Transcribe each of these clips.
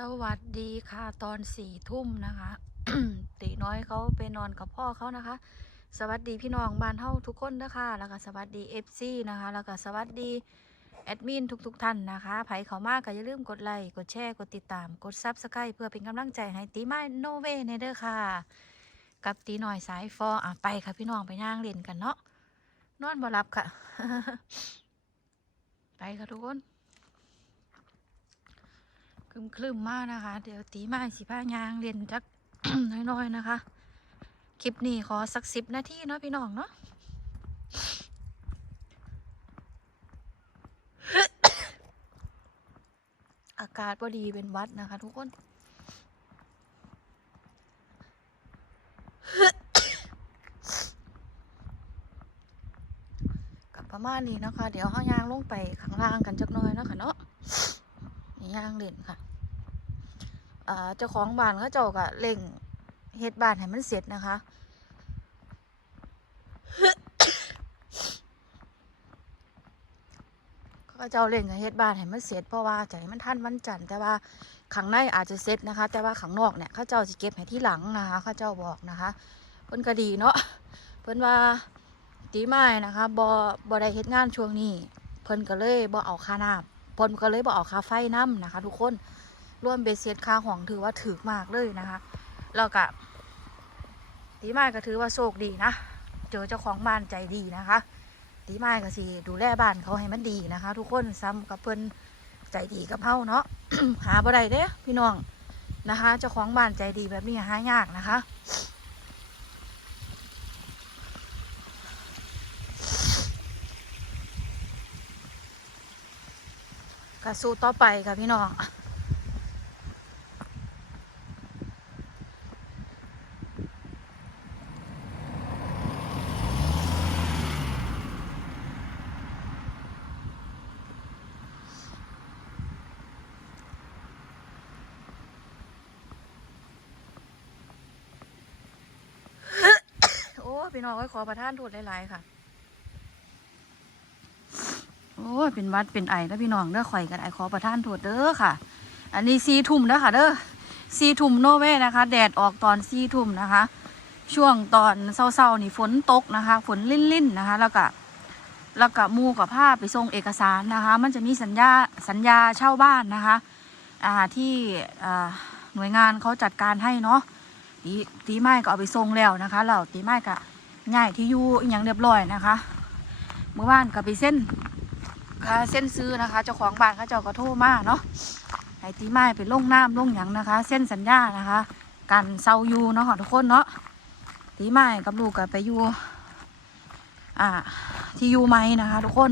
สวัสดีค่ะตอนสี่ทุ่มนะคะตีน้อยเขาไปนอนกับพ่อเขานะคะ สวัสดีพี่น้องบ้านเฮาทุกคนนะคะแล้วก็สวัสดีเอฟซีนะคะ แล้วก็สวัสดีแอดมินทุกๆทท่านนะคะไผเขามากก็อย่าลืมกดไลค์กดแชร์กดติดตามกดซับสไครต์เพื่อเป็นกำลังใจให้ตีไม้โนเวในเด้อค่ะ กับตีน้อยสายฟออะไปค่ะพี่น้องไปย่างเล่นกันเนาะนอนบ่หลับค่ะ ไปค่ะทุกคน คลึมคลึมๆมากนะคะ เดี๋ยวตีมาสิผ้ายางเรียนจักน้อยๆนะคะ คลิปนี้ขอสักสิบนาทีเนาะพี่น้องเนาะอากาศพอดีเป็นวัดนะคะทุกคนกับประมาณนี้นะคะ เดี๋ยวห้ายางลงไปข้างล่างกันจักน่อยเนาะคะเนาะ ย่างเด่นค่ะเจ้าของบ้านเขาเจ้าก็เร่งเฮ็ดบ้านให้มันเสร็จนะคะเขาเจ้าเร่งเฮ็ดบ้านให้มันเสร็จเพราะว่าใจะให้มันทันวันจันทร์แต่ว่าข้างในอาจจะเสร็จนะคะ แต่ว่าข้างนอกเนี่ยเขาเจ้าจะเก็บให้ที่หลังนะคะเขาเจ้าบอกนะคะเพิ่นก็ดีเนาะเพิ่นว่าตีไม้นะคะบ่บ่ได้เฮ็ดงานช่วงนี้ เพิ่นก็เลยบ่เอาค่าน้ำ พิ่นก็เลยบอกเอาค่าไฟน้ำนะคะ ทุกคนรวมเบสเซ็ตค่าของถือว่าถือมากเลยนะคะแล้วก็ตีไม้ก็ถือว่าโชคดีนะเจอเจ้าของบ้านใจดีนะคะตีไม้ก็สิดูแลบ้านเขาให้มันดีนะคะ ทุกคนซ้ำกับเพิ่นใจดีกับเฮาเนาะหาบ่ได้เด้พี่น้องนะคะ เจ้าของบ้านใจดีแบบนี้หายากนะคะ ก็สู้ต่อไปค่ะพี่น้องโอ้พี่น้องก็ขอประทานโทษหลาย ๆ ค่ะ โอ้ยเป็นวัดเป็นไอแล้วพี่น้องเด้อข่อยกันไอขอประทานโทษเด้อค่ะ อันนี้ซีทุ่มเด้อค่ะเด้อซีทุ่มโนเวนะคะ แดดออกตอนซีทุ่มนะคะ ช่วงตอนเศร้าๆนี่ฝนตกนะคะ ฝนลิ่นๆนะคะ แล้วก็แล้วก็มูกับผ้าไปส่งเอกสารนะคะ มันจะมีสัญญาสัญญาเช่าบ้านนะคะอ่าที่อ่าหน่วยงานเขาจัดการให้เนาะตีตีไม้ก็เอาไปส่งแล้วนะคะแล้วตีไม้ก็ง่ายที่อยู่อย่างเรียบร้อยนะคะเมื่อวานก็ไปเส้น ค่าเส้นซื้อนะคะ เจ้าของบ้านเขาเจ้าก็โทรมากเนาะให้ตีไม้ไปล่งน้ำล่งหยังนะคะ เส้นสัญญานะคะกันเซาอยู่เนาะค่ะทุกคนเนาะตีไม้กับลูกก็ไปอยู่อ่า ที่อยู่ไหมนะคะ ทุกคน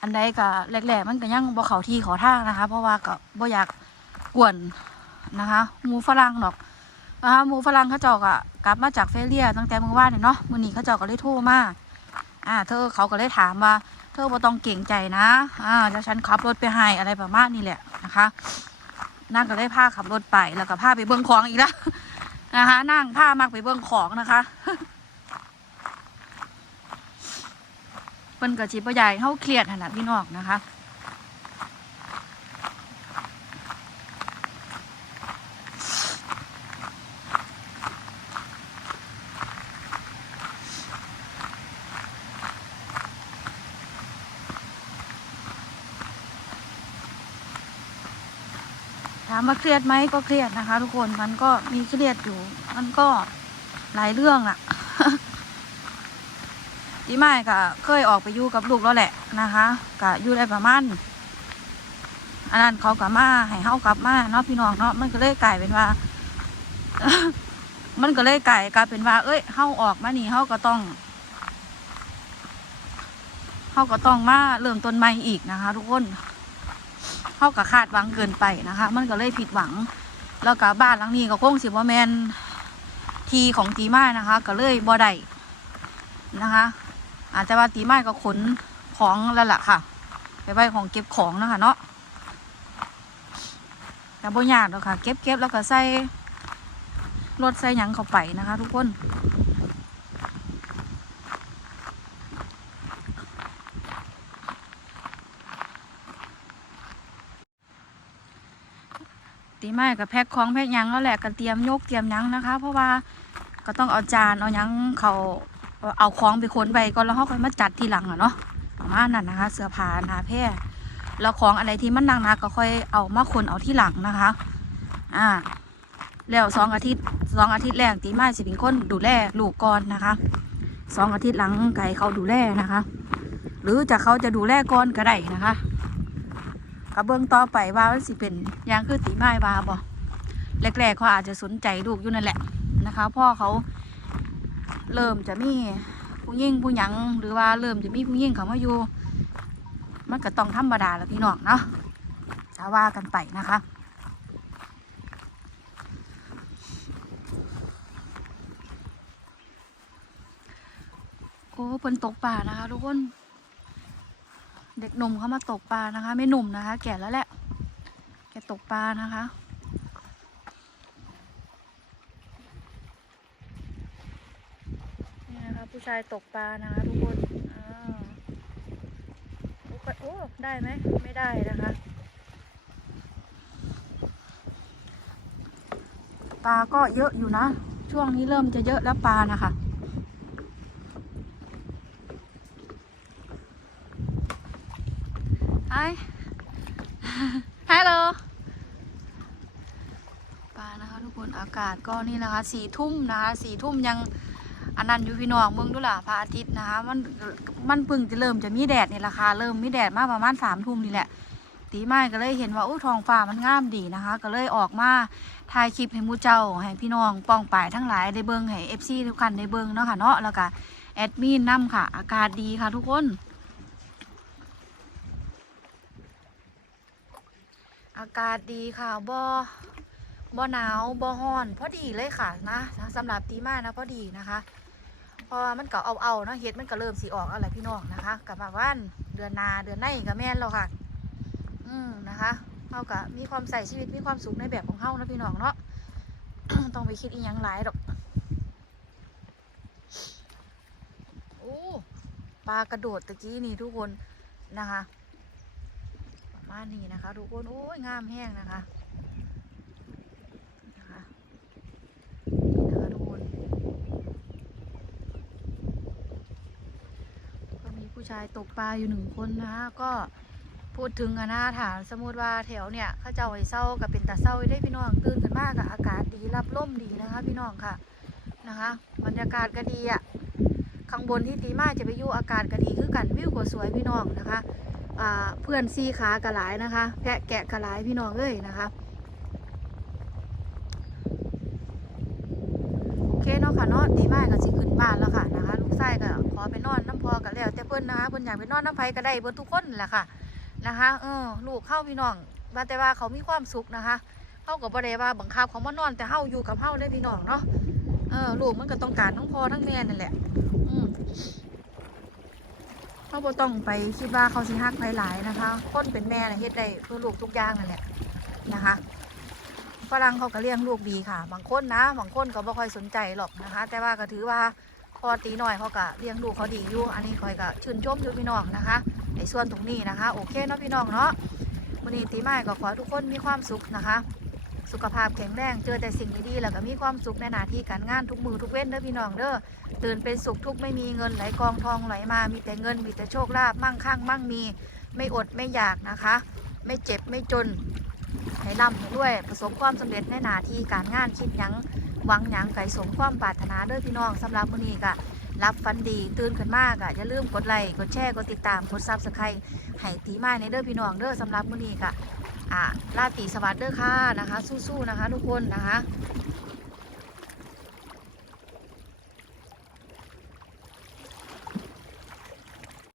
อันใดก็แรกๆมันก็ยังบ่เขาที่ขอทางนะคะ เพราะว่าก็บ่อยากกวนนะคะหมูฝรั่งหรอกนะคะหมูฝรั่งเขาเจ้าก็กลับมาจากเฟเรียตั้งแต่เมื่อวานเนาะมื้อนี้เขาเจ้าก็เลยโทรมา อ่า เธอเขาก็เลยถามว่า เธอบ่ต้องเก่งใจนะอ่าจะฉันขับรถไปให้อะไรประมาณนี้แหละนะคะนั่งก็เลยพาขับรถไปแล้วก็พาไปเบื้องของอีกแล้วนะคะนั่งพามากไปเบื้องของนะคะเป็นกระชิบใหญ่เข้าเครียดขนาดพี่นอกนะคะามว่าเครียดไหมก็เครียดนะคะ ทุกคนมันก็มีเครียดอยู่ มันก็หลายเรื่องน่ะทีไม่ก็เคยออกไปอยู่กับลูกแล้วแหละนะคะก็อยู่ได้ประมาณอันนั้นเขากลับมาให้เฮากลับมาเนาะพี่น้องเนาะมันก็เลยกลายเป็นว่า มันก็เลยกลายกลายเป็นว่า เอ้ยเฮาออกมานี่เฮาก็ต้องเฮาก็ต้องมาเริ่มต้นใหม่อีกนะคะ ทุกคน เท่ากับคาดหวังเกินไปนะคะ มันก็เลยผิดหวัง แล้วก็บบ้านหลังนี้ก็คงสิบ่แมนทีของตีไม้นะคะ ก็เลยบ่ได้นะคะ อาจจะว่าตีไม้ก็ขนของแล้วล่ะค่ะ ไปไว้ของเก็บของนะคะเนาะแต่บ่ยากหรอกค่ะ เก็บเก็บแล้วก็ใส่รถใส่หยังเข้าไปนะคะ ทุกคน ตีไม้กับแพ็คของแพ็คยังแล้วแหละก็เตรียมยกเตรียมยังนะคะ เพราะว่าก็ต้องเอาจานเอายังเขาเอาของไปขนไปก่อนแล้วเขาค่อยมาจัดทีหลังอะเนาะประมาณนั้นนะคะ เสื้อผ้านาแพร่แล้วของอะไรที่มันหนักๆก็ค่อยเอามาขนเอาที่หลังนะคะ อ่า แล้วสองอาทิตย์สองอาทิตย์แรกตีไม้สิเป็นคนดูแลลูกก่อนนะคะสองอาทิตย์หลังไก่เขาดูแลนะคะ หรือจะเขาจะดูแลก่อนก็ได้นะคะ กระเบื้องต่อไปว่ามันสิเป็นยังคือตีไม้บาบ่แรกๆเขาอาจจะสนใจลูกอยู่นั่นแหละนะคะพ่อเขาเริ่มจะมีผู้ยิ่งผู้หยังหรือว่าเริ่มจะมีผู้ยิ่งเขามาอยู่มันก็ต้องธรรมดาแล้วพี่น้องเนาะจะว่ากันไปนะคะโอ้เพิ่นตกปลานะคะทุกคน เด็กหนุ่มเขามาตกปลานะคะ ไม่หนุ่มนะคะ แก่แล้วแหละ แกตกปลานะคะ นี่นะคะผู้ชายตกปลานะคะทุกคนอ่าโอ้โอ้ได้ไหมไม่ได้นะคะปลาก็เยอะอยู่นะ ช่วงนี้เริ่มจะเยอะแล้วปลานะคะ Hello ปลานะคะทุกคนอากาศก็นี่นะคะสี่ทุ่มนะคะสี่ทุ่มยังอันนั้นอยู่พี่น้องเมืองดูล่ะพระอาทิตย์นะคะมันมันพิ่งจะเริ่มจะมีแดดนี่ราคาเริ่มมีแดดมาประมาณสามทุ่มนี่แหละ ตีไม้ก็เลยเห็นว่าอู้ทองฟ้ามันงามดีนะคะ ก็เลยออกมาถ่ายคลิปให้มูเจ้าให้พี่น้องป้องป่ายทั้งหลายได้เบิ้งให้เอฟซีทุกคันได้เบิ้งเนาะค่ะเนาะแล้วก็แอดมินนํค่ะ อากาศดีค่ะทุกคน อากาศดีค่ะบ่บ่หนาวบ่ฮ้อนพอดีเลยค่ะนะสำหรับตีมานะพอดีนะคะเพราะว่ามันก็เอาเอาเนาะเฮ็ดมันก็เริ่มสีออกอะไรพี่น้องนะคะกับมาว่านเดือนนาเดือนในก็แม่นแล้วค่ะ อืมนะคะเฮาก็มีความใส่ชีวิตมีความสุขในแบบของเฮานะพี่น้องเนาะต้องไปคิดอีหยังหลายดอกโอ้ปลากระโดดตะกี้นี่ทุกคนนะคะ มาณนี้นะคะ ทุกคน โอ้ยงามแห้งนะคะนะคะนี่นะคะทุกคนก็มีผู้ชายตกปลาอยู่หนึ่งคนนะคะก็พูดถึงอะนะถามสมมติว่าแถวเนี่ยข้าเจ้าไอ้เศร้ากับเป็นตาเศร้าได้พี่น้องตื่นกันมากอากาศดีรับลมดีนะคะ พี่น้องค่ะนะคะบรรยากาศก็ดีอะข้างบนที่ตีมาจะไปยู่อากาศก็ดีคือกันวิวก็สวยพี่น้องนะคะ เพื่อนซีขากระหลายนะคะ แพะแกะกระหลายพี่น้องเอ้ยนะคะโอเคเนาะค่ะเนาะตีมากกับสิขึ้นบ้านแล้วค่ะนะคะ ลูกไส้ก็ขอไปนอนน้ำพอกันแล้ว แต่เพื่อนนะคะเพื่อนอยากไปนอนน้ำไผก็ได้เพื่อนทุกคนแหละค่ะนะคะเออลูกเข้าพี่น้องว่าแต่ว่าเขามีความสุขนะคะเข้ากับบ่ได้ว่าบังคับเขามานอนแต่เฮาอยู่กับเฮาได้พี่น้องเนาะเออลูกมันก็ต้องการทั้งพ่อทั้งแม่นั่นแหละ เขาบ่ต้องไปคิดว่าเขาสิฮักไผหลายนะคะ คนเป็นแม่น่ะเฮ็ดได้เพื่อลูกทุกอย่างนั่นแหละนะคะฝรั่งเขาก็เลี้ยงลูกดีค่ะ บางคนนะบางคนก็บ่ค่อยสนใจหรอกนะคะ แต่ว่าก็ถือว่าพอตีหน่อยเขาก็เลี้ยงลูกเขาดีอยู่อันนี้คอยก็ชื่นชมอยู่พี่น้องนะคะในส่วนตรงนี้นะคะ โอเคเนาะพี่น้องเนาะวันนี้ตีไม้ก็ขอทุกคนมีความสุขนะคะ สุขภาพแข็งแรง เจอแต่สิ่งดีๆ แล้วก็มีความสุขในหน้าที่การงานทุกมือทุกเว้นเด้อพี่น้องเด้อตื่นเป็นสุขทุกไม่มีเงินไหลกองทองไหลมา มีแต่เงินมีแต่โชคลาภมั่งคั่งมั่งมี ไม่อดไม่อยากนะคะ ไม่เจ็บไม่จนให้ร่ำให้ด้วยประสบความสำเร็จในหน้าที่การงานคิดยังหวังยังไก่สมความปรารถนาเด้อพี่น้องสำหรับมื้อนี้ก็รับฟันดีตื่นขึ้นมากอะอย่าลืมกดไลค์กดแชร์กดติดตามกดซับสไครต์ให้ตีไม้ในเด้อพี่น้องเด้อสำหรับมื้อนี้ก็ อะลาตีสวัสดิ์เด้อค่ะนะคะ สู้ๆนะคะ ทุกคนนะคะ